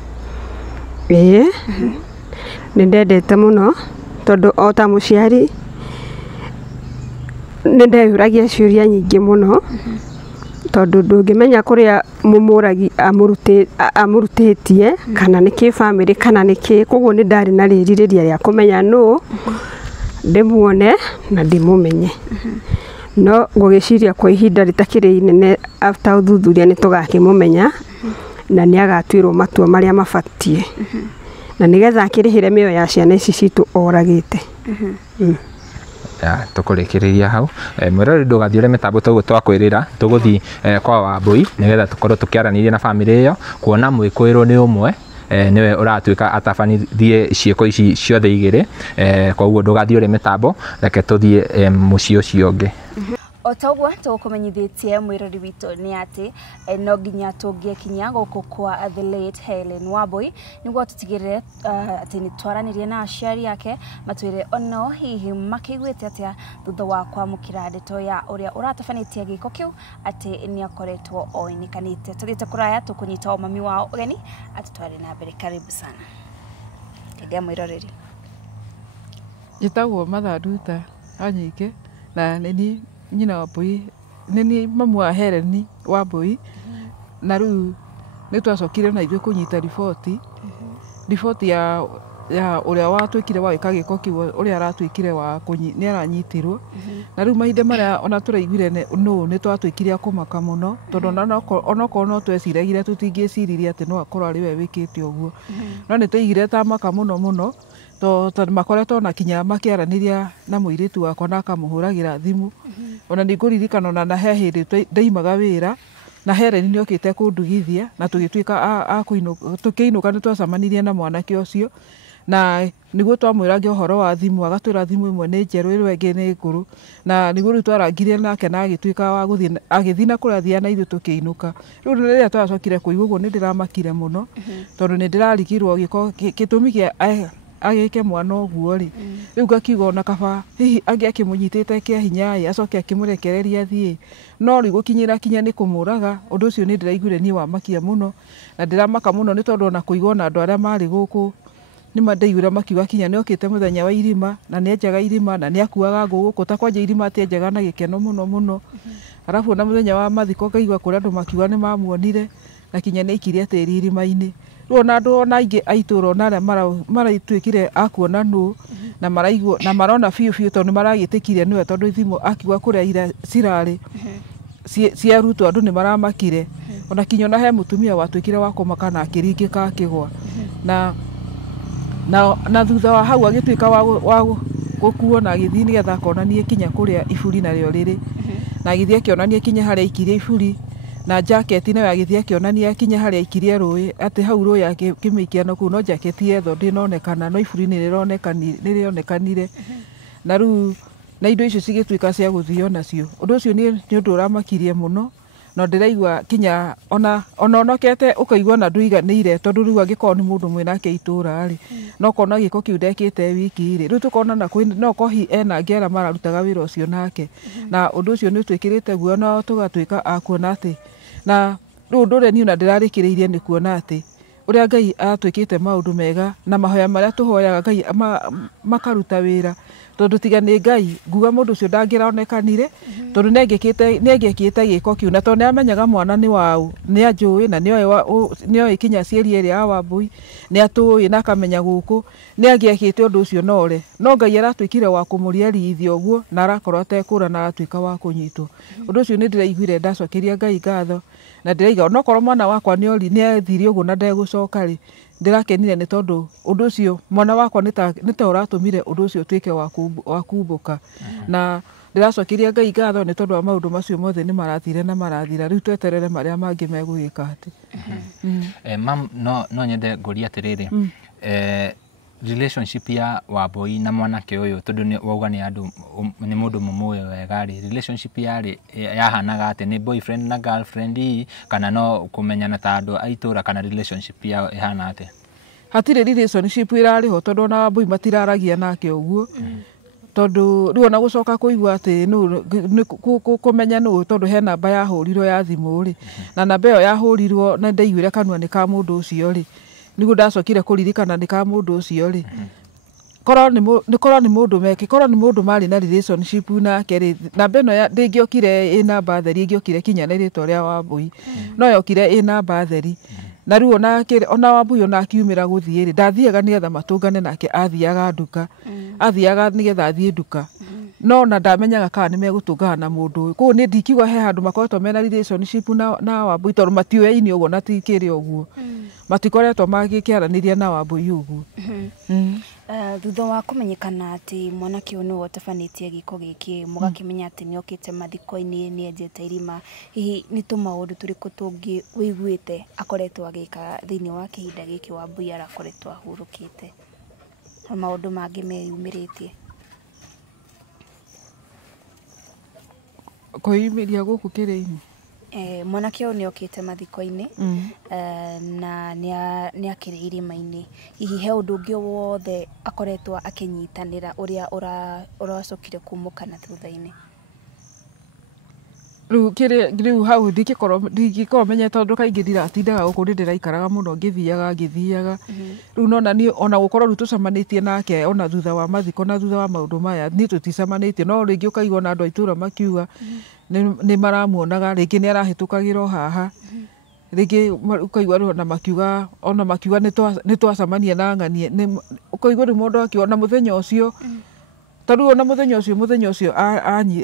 Nĩ ndendete mũno tondũ o ta mũciari nĩ ndeyũragia ciũria nyingĩ mũno tondũ ndũngĩmenya kũrĩa mũmũragi amũrutĩtie kana nĩ kĩ bamĩrĩ kana nĩ kĩ. Koguo nĩ ndarĩ na rĩrirĩria rĩa kũmenya nũ ndĩmuone na ndĩmũmenye. No ngũgĩciria kwa ihinda rĩtakĩrĩ inene after ũthuthuria nĩ tũgakĩmũmenya na nĩ agatuĩrwo matua marĩa mabatiĩ na nĩgetha akĩrĩhĩre mĩoyo ya ciana ici citũ oragĩte. Tũkũrĩkĩrĩria hau mwĩroreri ndũgathiĩ ũrĩ mĩtambo toguo twakwĩrĩra tũgũthiĩ kwa Wambũi nĩgetha tũkorwo tũkĩaranĩria na bamĩrĩ ĩyo kuona mwĩkũĩrwo nĩ ũmwe nĩwe ũratuĩka atabanithie ciĩko ici ciothe igĩrĩ. Koguo ndũgathiĩ ũrĩ mĩtambo, reke tũthiĩ mũciĩ ũcio ũngĩ. O ta ũguo tũkũmenyithĩtie mwĩrori witũ nĩ atĩ no nginya tũngĩkinya gũkũ kwa the late Helen Wambũi nĩguo tũtigĩrĩre atĩ nĩ twaranĩrie na aciari ake matwĩre ono hihi makĩiguĩte atĩa thutha wa kwamũkĩra ndeto ya ũrĩa ũratabanĩtie gĩko kĩu atĩ nĩ akoretwo oĩnĩkanĩte. Tũthiĩte kũraya tũkũnyita o mami wao ũgeni atũtware na mbere. Karibu sana tegea mwĩroreri. Njĩtagwo Mathanduta Anyike na nĩ nyina Wambũi, nĩ mamu wa Helen Wambũi na rĩu nĩ twacokire na ithuĩ kũnyita riboti ya ũrĩa watwĩkire wa gwĩka gĩko kĩu ũrĩa aratwĩkire wa nĩ aranyitirwo na rĩu mahinda marĩa ona tũraiguire nĩ twatwĩkire a kũmaka mũno tondũ onokorwo no tweciragire tũtingĩciririe atĩ no akorwo arĩ we wĩkĩte ũguo no nĩ twaigire ta maka mũno tondũ makoretwo na kinya makĩaranĩria na mũirĩtu wakwa na akamũhũragĩra thimũ. Ona nĩ ngũririkana ona na he hĩndĩ ndaimaga wĩra na Helen nĩ okĩte kũndugithia na tũgĩtuĩka tũkĩinũka nĩ twacemanirie na mwanake ũcio, na nĩguo twamwĩrange ũhoro wa thimũ agatwĩra thimũ ĩmwe nĩ njerũ ĩrĩa ĩngĩ nĩ ngũrũ, na nĩguo rĩu twarangire nake na agĩtuĩka wa gũthiĩ agĩthiĩ na kũrĩa athiaga na ithuĩ tũkĩinũka. Rĩu rĩrĩa twacokire kũigua ũguo nĩ ndĩramakire mũno tondũ nĩ ndĩrarigirwo gĩtũmi kĩa agĩke mwana ũguo rĩ. Rĩu ngakiuga ona kaba hihi angĩakĩmũnyitĩte kĩa hinya acoke akĩmũrekereria athiĩ, no rĩu gũkinyĩra kinya nĩ kũmũraga. Ũndũ ũcio nĩ ndĩraiguire niĩ wamakia mũno na ndĩramaka mũno nĩ tondũ ona kũigua ona andũ arĩa marĩ gũkũ nĩ mandaiguire makiuga kinya nĩ okĩte mũthenya wa irima na nĩ enjaga irima na nĩ akuaga ngũgũkũ ta kwanja irima atĩ enjaga na gĩkeno mũno mũno. Arabu ona mũthenya wa mathiko ngaigua kũrĩa andũ makiuga nĩ mamuonire na kinya nĩ aikirie tĩri irima-inĩ. Rĩu ona andũ ona aingĩ a itũũra ona arĩa maratuĩkire akuona nũ na maraigua na marona biũ biũ tondũ nĩ maragĩtĩkire nĩwe tondũ thimũ akiuga kũrĩa ira cirarĩ ciarutwo andũ nĩ maramakire. Ona kinya ona he mũtumia watuĩkire wa kũmaka na akĩringĩka akĩgwa na thutha wa hau agĩtuĩka wa gũkuo na agĩthiĩ nĩgetha akonanie kinya kũrĩa iburi narĩo rĩrĩ, na agĩthiĩ akĩonania kinya harĩa aikirie iburi na jaketi nayo agĩthiĩ akĩonania kinya harĩa aikirie rũĩ, atĩ hau rũĩ akĩmĩikia no kũu no jaketi yetho ndĩnonekana no iburi nĩ rĩonekanire. Na rĩu na indo icio cigĩtuĩka cia gũthio nacio. Ũndũ ũcio nĩ ũndũ ũramakirie mũno na ndĩraigua kinya ona onokete ũkaigua na ndũiganĩire tondũ rĩu angĩkorwo nĩ mũndũ mwĩnake itũũra rĩ no kona gĩko kĩu ndekĩte wiki rĩ, rĩu tũkona no kohi ena ngera mararutaga wĩra ũcio nake, na ũndũ ũcio nĩ ũtwĩkĩrĩte guo na tũgatuĩka a kuona atĩ na rĩu ũndũ ũrĩa niĩ ona ndĩrarĩkĩrĩirie nĩ kuona atĩ ũrĩa Ngai atwĩkĩte maũndũ mega na mahoya marĩa tũhoyaga Ngai makaruta wĩra, tondũ tiga nĩ Ngai nguga mũndũ ũcio ndangĩronekanire tondũ nĩangĩkĩte gĩko kĩu na tondũ nĩamenyaga mwana nĩ waũ, nĩ anjũĩ na nĩoĩ kinya cieri ĩrĩa ya Wambũi nĩ atũĩ na akamenya gũkũ nĩangĩakĩte ũndũ ũcio nore, no Ngai aratwĩkire wa kũmũriarithia ũguo na arakorwo atekũra na aratuĩka wa kũnyitwo. Ũndũ ũcio nĩ ndĩraiguire ndacokeria Ngai ngatho na ndĩraiga onokorwo mwana wakwa nĩathire ũguo na ndegũcoka rĩ, ndĩrakenire nĩ tondũ ũndũ ũcio mwana wakwa nĩ ta ũratũmire ũndũ ũcio ũtuĩke wa kumbũka, na ndĩracokeria Ngai ngatho nĩ tondũ wa maũndũ macio mothe nĩ marathire na marathira, rĩu tweterere marĩa mangĩ megũgĩka atĩ. Mam, no nyende ngũrie atĩrĩrĩ, relationship ya Wambũi na mwanake ũyũ tondũ wauga nĩ mũndũ mũmũĩ wega rĩ, relationship yahanaga atĩ nĩ boyfriend na girlfriend kana no kũmenyana ta andũ a itũũra kana relationship yao ĩhana atĩa? Hatirĩ relationship ĩrarĩ ho tondũ ona Wambũi matiraragia nake ũguo tondũ rĩu ona gũcoka kũigua atĩ kũmenya nũ tondũ he namba yahũrirwo ya thimũ rĩ, na namba ĩyo yahũrirwo na ndaiguire kanua nĩ ka mũndũ ũcio rĩ, nĩguo ndacokire kũririkana nĩ ka mũndũ ũcio rĩ, korwo nĩ mũndũ marĩ na relationship nake rĩ, namba ĩno ndĩngĩokire ĩ namba theri, ĩngĩokire kinya nĩ rĩtwa rĩa Wambũi, no yokire ĩ namba theri. Na rĩu ona Wambũi ona akiumĩra gũthiĩ rĩ, ndathiaga nĩgetha matũngane nake, athiaga nduka, athiaga nĩgetha athiĩ nduka, no na ndamenyaga kana nĩ megũtũngana na mũndũ ũyũ. Koguo niĩ ndikiuga he handũ makoretwo mena relationship na Wambũi tondũ matiũyaine ũguo na tikĩrĩ ũguo, matikoretwo magĩkĩaranĩria na Wambũi ũguo. Thutha wa kũmenyekana atĩ mwanake ũyũ nĩwe ũtabanĩtie gĩko gĩkĩ, mũgakĩmenya atĩ nĩ okĩte mathiko-inĩ nĩ enjete irima, hihi nĩ tũmaũndũ tũrĩkũ tũngĩ wĩiguĩte akoretwo agĩka thĩinĩ wa kĩhinda gĩkĩ Wambũi arakoretwo ahurũkĩte, maũndũ mangĩ meyumĩrĩtie? Kwĩyumĩria gũkũ kĩrĩ-inĩ mwanake ũyũ nĩ okĩte mathiko-inĩ na nĩ akĩrĩ irima-inĩ, hihi he ũndũ ũngĩ wothe akoretwo akĩnyitanĩra ũrĩa ũracokire kumũkana thutha-inĩ? Rĩu hau ndingĩkorwo menyete tondũ kaingĩ ndiratindaga gũkũ, nĩ ndĩraikaraga mũno ngĩthiaga rĩu nona niĩ ona gũkorwo rĩu tũcemanĩtie nake ona thutha wa mathiko na thutha wa maũndũ maya niĩ tũticemanĩtie, no rĩngĩ ũkaigua na andũ a itũũra makiuga nĩ maramuonaga, rĩngĩ nĩ arahĩtũkagĩra o haha, rĩngĩ ũkaigua ona makiuga nĩ twacemania na ng'ania, ũkaigua rĩu mũndũ akiuga mũthenya ũcio tondũ ona mũthenya ũcio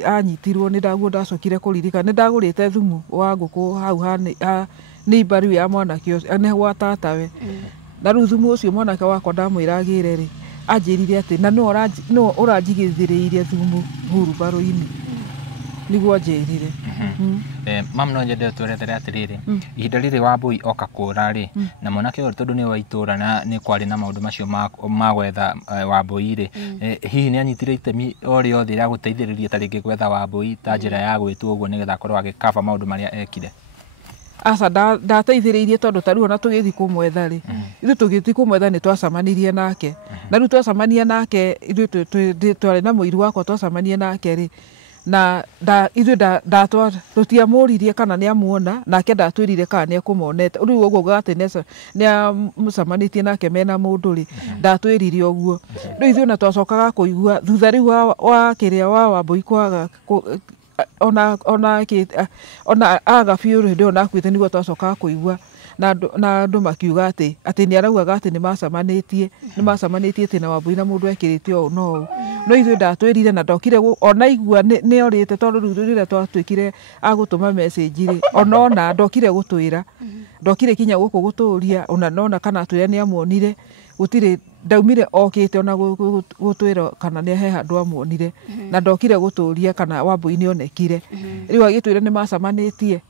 anyitirwo nĩ ndacokire kũririkana nĩ ndagũrĩte thumu wa ngũkũ hau nĩ mbaru ya mwanake ũcio nĩ gwa tatawe, na rĩu thumu ũcio mwanake wakwa ndamwĩra agĩre rĩ, anjĩrire atĩ na no ũranjigithĩrĩire thumu hurumbarũ-inĩ nĩguo anjĩrire. Mam no nyende twerethere atĩrĩrĩ, ihinda rĩrĩ Wambui oka kũra-rĩ, na mwanake ũyũ tondũ nĩ wa itũũra na nĩ kwarĩ na maũndũ macio ma gwetha Wambui-rĩ, hihi nĩ anyitire itemi o rĩothe rĩa gũteithĩrĩria ta rĩngĩ gwetha Wambui ta njĩra ya gwĩtwo ũguo nĩgetha akorwo agĩkaba maũndũ marĩa ekire? Aca ndateithĩrĩirie tondũ ta rĩu ona tũgĩthiĩ kũmwetha-rĩ, ithuĩ tũgĩthiĩ kũmwetha nĩ twacamanirie nake, na rĩu twacamania nake ithuĩ twarĩ na mũiru wakwa twacamanie nake-rĩ, na ithuĩ tũtiamũririe kana nĩ amuona, nake ndatwĩrire kana nĩ ekũmonete. Rĩu ũguo gati nĩ amũcamanĩtie nake mena mũndũ-rĩ, ndatwĩrire ũguo. Rĩu ithuĩ ona twacokaga kũigua thutha rĩu wa kĩrĩa wa Wambui kwaga ona aga biũ hĩndĩ ĩyo na akuĩte nĩguo twacokaga kũigua na andũ makiuga atĩ nĩ araugaga atĩ nĩ macamanĩtie atĩ na Wambui na mũndũ ekĩrĩte ũũ na ũũ. No ithuĩ ndatwĩrire na ndokire ona igua nĩ orĩte tondũ rĩu rĩrĩa twatuĩkire agũtũma message-rĩ, ona ndokire gũtwĩra, ndokire kinya gũkũ gũtũũria ona kana twĩre nĩ amuonire, gũtirĩ ndaumire okĩte ona gũtwĩra kana nĩ he handũ amuonire, na ndokire gũtũũria kana Wambui nĩ onekire. Rĩu agĩtwĩra nĩ macamanĩtie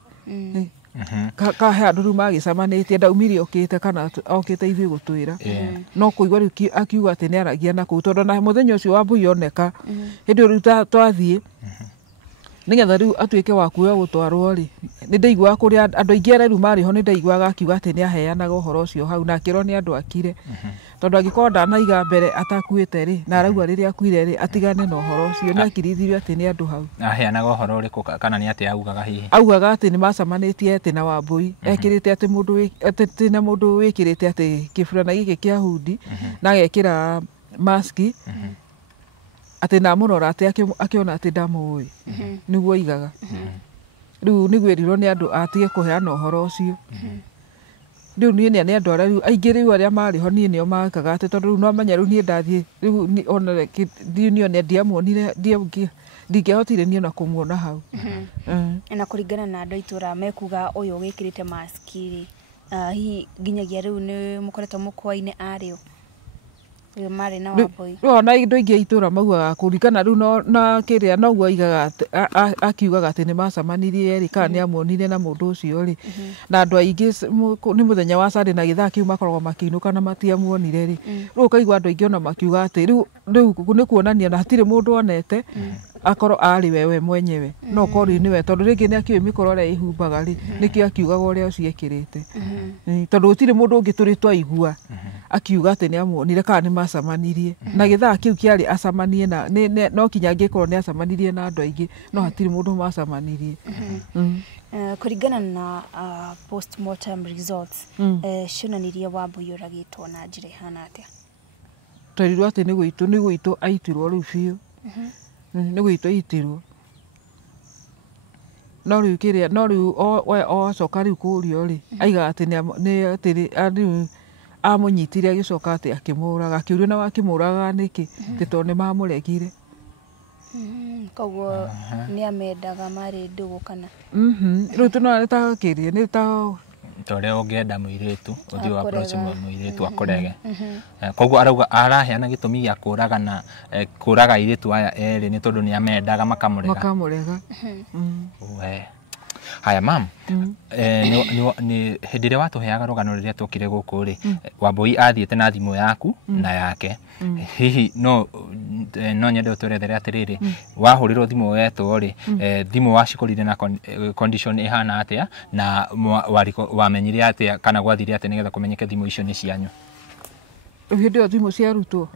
kahe andũ rĩu magĩcamanĩtie, ndaumire okĩte kana okĩte ithuĩ gũtwĩra, no kũigua rĩu akiuga atĩ nĩ aragia na kũu tondũ na mũthenya ũcio Wambui oneka hĩndĩ ĩyo rĩu twathiĩ nĩgetha rĩu atuĩke wa kuoya gũtwarwo-rĩ, nĩ ndaiguaga kũrĩa andũ aingĩ arĩa rĩu marĩ ho nĩ ndaiguaga akiuga atĩ nĩ aheanaga ũhoro ũcio hau na akĩrwo nĩ andũ akire, tondũ angĩkorwo ndanaiga mbere atakuĩte-rĩ na arauga rĩrĩa akuire-rĩ atigane na ũhoro ũcio, nĩ akirithirio atĩ nĩ andũ hau. Aheanaga ũhoro ũrĩkũ kana nĩ atĩ augaga hihi? Augaga atĩ nĩ macamanĩtie atĩ na Wambui ekĩrĩte atĩ na mũndũ wĩkĩrĩte atĩ kĩburana gĩkĩ kĩa hundi na agekĩra maski, atĩ ndamũrora atĩ akĩona atĩ ndamũĩ, nĩguo aigaga. Rĩu nĩguo erirwo nĩ andũ atige kũheana ũhoro ũcio. Rĩu niĩ nĩ andũ arĩa rĩu aingĩ rĩu arĩa marĩ ho niĩ nĩo makaga atĩ tondũ rĩu no menya rĩu niĩ ndathiĩ rĩu ona niĩ ndiamuonire, ndingĩahotire niĩ ona kũmuona hau. Na kũringana na andũ a itũũra mekuga ũyũ wĩkĩrĩte maski-rĩ, hihi nginyagia rĩu nĩ mũkoretwo mũkwa-inĩ arĩo uyu mari na Wambui? Rĩu na indo ingĩ itũũra maugaga kũringana rĩu na kĩrĩa noguo aigaga akiugaga atĩ nĩ macamanirie rĩ kana nĩ amuonire na mũndũ ũcio rĩ, na andũ aingĩ nĩ mũthenya wa Sunday na gĩthaa kĩu makoragwo makĩinũka na matiamuonire rĩ, rĩu ũkaigua andũ aingĩ ona makiuga atĩ rĩu nĩ kuonania na hatirĩ mũndũ onete akorwo arĩ we mwenyewe, no korwo nĩwe tondũ rĩngĩ nĩ akĩũĩ mĩkoro ĩrĩa ĩhumbaga rĩ, nĩkĩo akiugaga ũrĩa ũcio ekĩrĩte, tondũ gũtirĩ mũndũ ũngĩ tũrĩ twaigua akiuga atĩ nĩ amuonire kana nĩ macamanirie, na gĩthaa kĩu kĩarĩ acamanie na no kinya angĩkorwo nĩ acamanirie na andũ aingĩ, no hatirĩ mũndũ macamanirie. Kũringana na postmortem results, cionanirie Wambui ũragĩtwo na njĩra ihana atĩa? Twerirwo atĩ nĩ gwitũ aitirwo rĩu biũ, nĩ gwitũ aitirwo, no rĩu acoka rĩu kũũrio rĩ, aiga atĩ amũnyitire agĩcoka atĩ akĩmũraga, akĩũrio na wakĩmũraga nĩkĩ, atĩ tondũ nĩ mamũregire. Koguo nĩ amendaga marĩ ndũgũ kana? Rĩu tũnona nĩ ta kĩrĩa nĩ ta ũrĩa ũngĩenda mũirĩtu ũthiĩ wa approach mũirĩtu akũrege. Koguo arauga araheana gĩtũmi gĩa kũraga airĩtu aya erĩ nĩ tondũ nĩ amendaga makamũrega. Haya mam, hĩndĩ ĩrĩa watũheaga rũgano rĩrĩa twokire gũkũ rĩ, Wambui athiĩte na thimũ yaku na yake, hihi no nyende ũtũrethere atĩrĩrĩ, wahũrĩrwo thimũ wetwo rĩ, thimũ wacikorire na condition ihana atĩa na wamenyire atĩa kana gwathire atĩa nĩgetha kũmenyeke thimũ icio nĩ cianyu? Hĩndĩ ĩyo thimũ ciarutwo,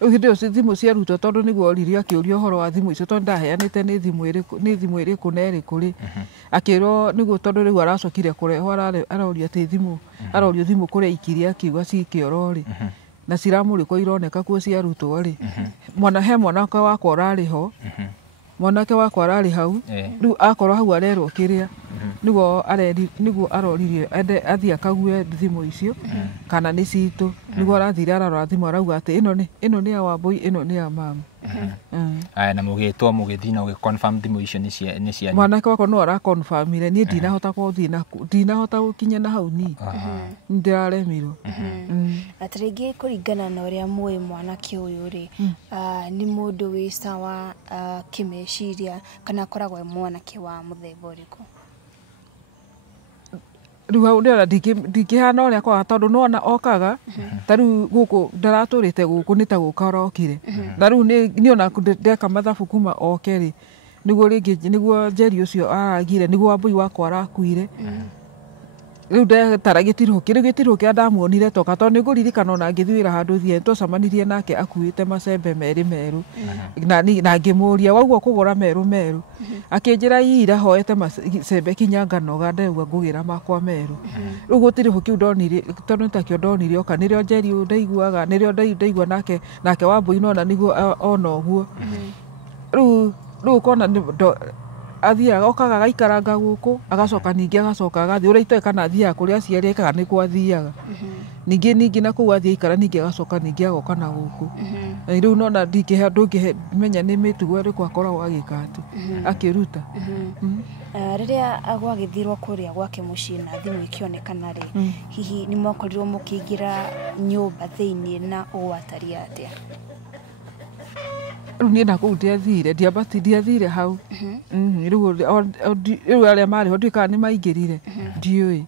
hĩndĩ ĩyo thimũ ciarutwo tondũ nĩguo oririo akĩũrio ũhoro wa thimũ icio tondũ ndaheanĩte nĩ thimũ ĩrĩkũ na ĩrĩkũ rĩ, akĩrwo nĩguo tondũ rĩu aracokire kũrehwo arorio atĩ arorio thimũ kũrĩa ikiria akiuga cikĩoro rĩ, na ciramũrĩkwo ironeka kuo ciarutwo rĩ, he mwanake wakwa ũrarĩ ho, mwanake wakwa ararĩ hau, rĩu akorwo hau arerwo kĩrĩa, nĩguo aroririo athiĩ akague thimũ icio kana nĩ citũ, nĩguo arathire ararora thimũ arauga atĩ ĩno nĩ ya Wambui, ĩno nĩ ya mama. na mũgĩtwo mũgĩthiĩ na ũgĩ-confirm thimũ icio nĩ cianyu. Mwanake wakwa no ara-confirmire niĩ ndinahota gũthiĩ ndinahota gũkinya na hau niĩ ndĩraremirwo. Ta rĩngĩ kũringana na ũrĩa mũĩ mwanake ũyũ-rĩ, nĩ mũndũ wĩ sawa kĩmeciria kana akoragwo e mwanake wa mũthemba ũrĩkũ? Rĩu hau ndĩrona ndingĩhana ũrĩa kwaga tondũ nĩwona okaga ta rĩu gũkũ ndaratũrĩte gũkũ nĩ ta gũka arokire na rĩu nĩ ona ndeka mathabu kuma oke-rĩ nĩguo Njeri ũcio aragire nĩguo Wambũi wakwa arakuire. Rĩu ndetara gĩtirũki rĩu gĩtirũki ndamuonire toka tondũ nĩngũririkana ona ngĩthiĩ wĩra handũ thiĩ twacemanirie nake akuĩte macembe merĩ na ngĩmũria waugua kũgũra merũ akĩnjĩra ira hoete macembe kinyanga noga ndauga ngũgĩra makwa merũ. Rĩu gũtirũki kĩu ndonire tondũ nĩtakĩo ndonire oka nĩrĩo Njeri ndaiguaga nĩrĩo ndaigua nake Wambũi nona nĩguo ona ũguo. Rĩu ũkona athiaga okaga agaikaranga gũkũ agacoka ningĩ agacoka agathiĩ ũrĩa itoĩ kana athiaga kũrĩa aciari ake kana nĩkuo athiaga ningĩ na kũu athiĩ aikara ningĩ agacoka ningĩ agoka na gũkũ. Rĩu nona ndũngĩmenya nĩ mĩtugo ĩrĩkũ akoragwo agĩka atĩ akĩruta. Rĩrĩa gwagĩthirwo kũrĩa gwake mũciĩ na thimũ ikĩonekana-rĩ, hihi nĩ mwakorirwo mũkĩingĩra nyũmba thĩinĩ na ũgwataria atĩa? Rĩu niĩ nakũu ndiathire hau. Rĩu arĩa marĩ ho ndiũĩ kana nĩ maingĩrire ndiũĩ.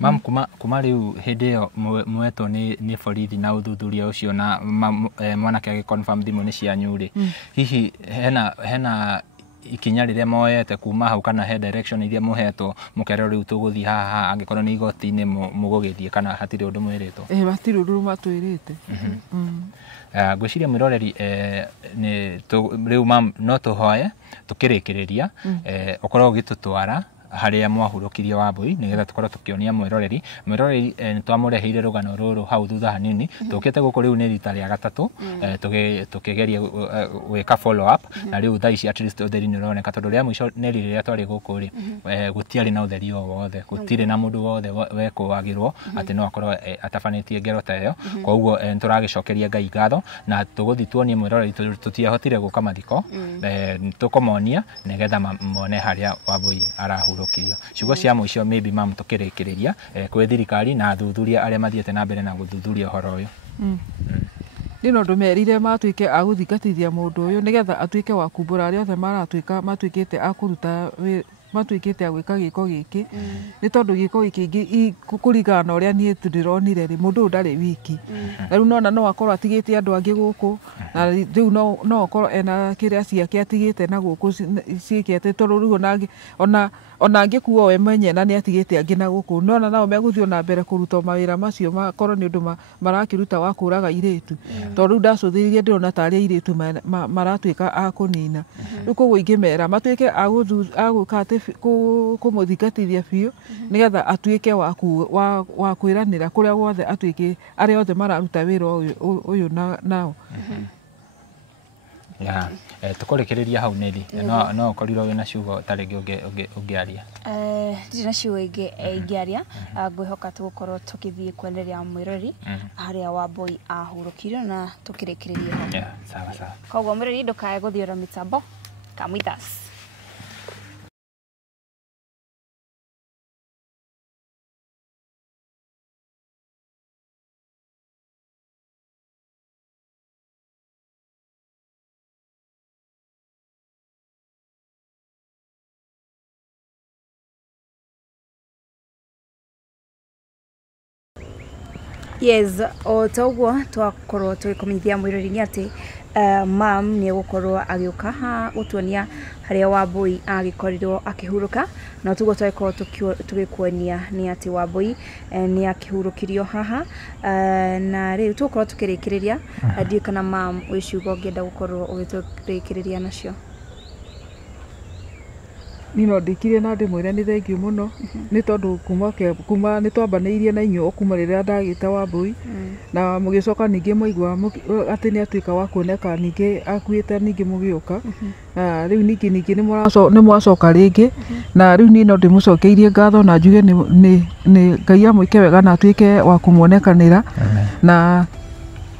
Mam, kuma rĩu hĩndĩ ĩyo mwetwo nĩ borithi na ũthuthuria ũcio na mwanake agĩ-confirm thimũ nĩ cianyu-rĩ, hihi hena ikinya rĩrĩa moete kuma hau kana he direction iria mũhetwo mũkero rĩu tũgũthiĩ haha angĩkorwo nĩ igoti-inĩ mũgũgĩthiĩ kana hatirĩ ũndũ mwĩrĩtwo? Hatirĩ ũndũ matwĩrĩte. Ngwĩciria mwĩroreri rĩu mam no tũhoe tũkĩrĩkĩrĩria ũkorwo ũgĩtũtwara harĩa mwahurũkirie Wambũi nĩgetha tũkorwo tũkĩonia mwĩroreri nĩ twamũreheire rũgano rũrũ hau thutha hanini tũkĩte gũkũ rĩu nĩ rita rĩa gatatũ tũkĩgeria gwĩka follow up na rĩu thaa ici at least ũtheri nĩ ũroneka tondũ rĩa mũico nĩ rĩrĩa twarĩ gũkũ-rĩ gũtiarĩ na ũtheri o wothe gũtirĩ na mũndũ wothe wekũagĩrwo atĩ no akorwo atabanĩtie ngero ta ĩyo. Koguo nĩ tũragĩcokeria Ngai ngatho na tũgũthiĩ tuonie mwĩroreri tũtiahotire gũka mathiko tũkũmonia nĩgetha mone harĩa Wambũi arahurũkirio. Ciugo cia mũico maybe mam tũkĩrĩkĩrĩria kwĩ thirikari na athuthuria arĩa mathiĩte na mbere na gũthuthuria ũhoro ũyũ. Niĩ no ndũmerire matuĩke a gũthingatithia mũndũ ũyũ nĩgetha atuĩke wa kumbũra arĩa othe matuĩkĩte a kũruta matuĩkĩte a gwĩka gĩko gĩkĩ nĩ tondũ gĩko gĩkĩ kũringana na ũrĩa niĩ ndĩronire-rĩ mũndũ ũyũ ndarĩ wiki. Rĩu nona no akorwo atigĩte andũ angĩ gũkũ na rĩu no akorwo ena kĩrĩa ciake atigĩte na gũkũ ciĩkĩte tondũ rĩu ona angĩkuo we mwenye na nĩ atigĩte angĩ na gũkũ nona nao megũthiĩ na mbere kũruta mawĩra macio makorwo nĩ ũndũ marakĩruta wa kũraga airĩtu tondũ rĩu ndacũthĩrĩrie ndĩrona tarĩ airĩtu maratuĩka a kũnina. Rĩu koguo ingĩmera matuĩke a gũka atĩ kũmũthingatithia biũ nĩgetha atuĩke wa kwĩranĩra kũrĩa guothe atuĩke arĩa othe mararuta wĩra ũyũ nao. Tũkũrĩkĩrĩria hau Neli no ũkorirwo wĩna ciugo ta rĩngĩ ũngĩaria? Ndirĩ na ciugo ingĩaria ngwĩhoka tũgũkorwo tũgĩthiĩ kwenereria mwĩroreri harĩa Wambũi ahurũkirio na tũkĩrĩkĩrĩria ho. Sawa. Koguo mwĩroreri ndũkae gũthiũra mĩtambo come with us. Yes, o toguo twakorwo tũgĩkomithia mwĩroreri atĩ mam nĩ egũkorwo agĩũka gũtuonia harĩa Wambũi agĩkorirwo akĩhurũka na tuguo twagĩkorwo tũgĩkuonia nĩ atĩ Wambũi nĩ akĩhurũkirio haha na rĩu tũgũkorwo tũkĩrĩkĩrĩria ndiũĩ kana mam wĩ ciugo ũngĩenda gũkorwo ũgĩtũrĩkĩrĩria nacio? Niĩ no ndĩkire na ndĩmwĩre nĩ thengiũ mũno nĩ tondũ kuma nĩ twambanĩirie na inyuĩ kuma rĩrĩa ndagĩte Wambũi na mũgĩcoka ningĩ mwaigua atĩ nĩ atuĩka wa kuoneka ningĩ akuĩte ningĩ mũgĩũka rĩu ningĩ nĩ mwacoka rĩngĩ na rĩu niĩ no ndĩmũcokeirie ngatho na njuge nĩ Ngai amwĩke wega na atuĩke wa kũmuonekanĩra na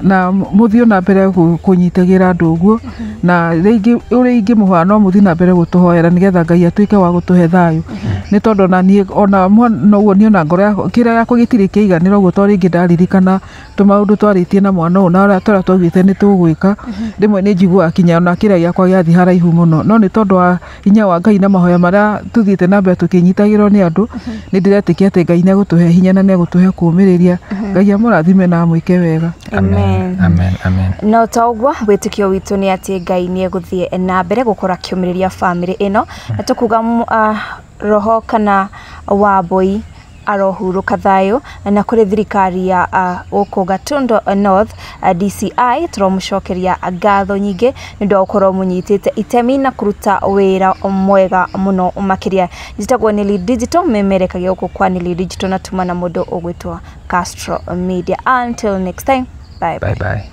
na muthio na mbere kunyitagira andu uguo na ringi uri ingi muhano muthi na mbere gutuhoera nigetha Ngai atuike wa gutuhe thayu ni tondu na nie ona no uguo ni ona ngoro yakwa kira yakwa gitiri kiiganira uguo to ringi ndaririkana tumaundu twaritie na mwana u na ora twagite ni tugwika rimwe ni njigua kinya ona kira yakwa giathi haraihu muno no ni tondu wa hinya wa Ngai na mahoya maria tuthiite na mbere tukinyitagirwo ni andu ni ndiretikia ati Ngai ni agutuhe hinya na ni agutuhe kumiriria Ngai amurathime na amwike wega. Amen. Amen. Amen. No togwa witukio witu ni ati Ngai ni eguthie na mbere gukora kiumiriria family ino na tukuga roho kana Wambui arohuruka thayo na kuri thirikari ya uko Gatundo North DCI turamucokeria ngatho nyingi nindu ukorwo munyitite itemi na kuruta wira mwega muno makiria njitagwo Nili Digital memerekagia uko kwa Nili Digital na tuma na mundu ugwitwa Castro Media. Until next time, bye Bye bye.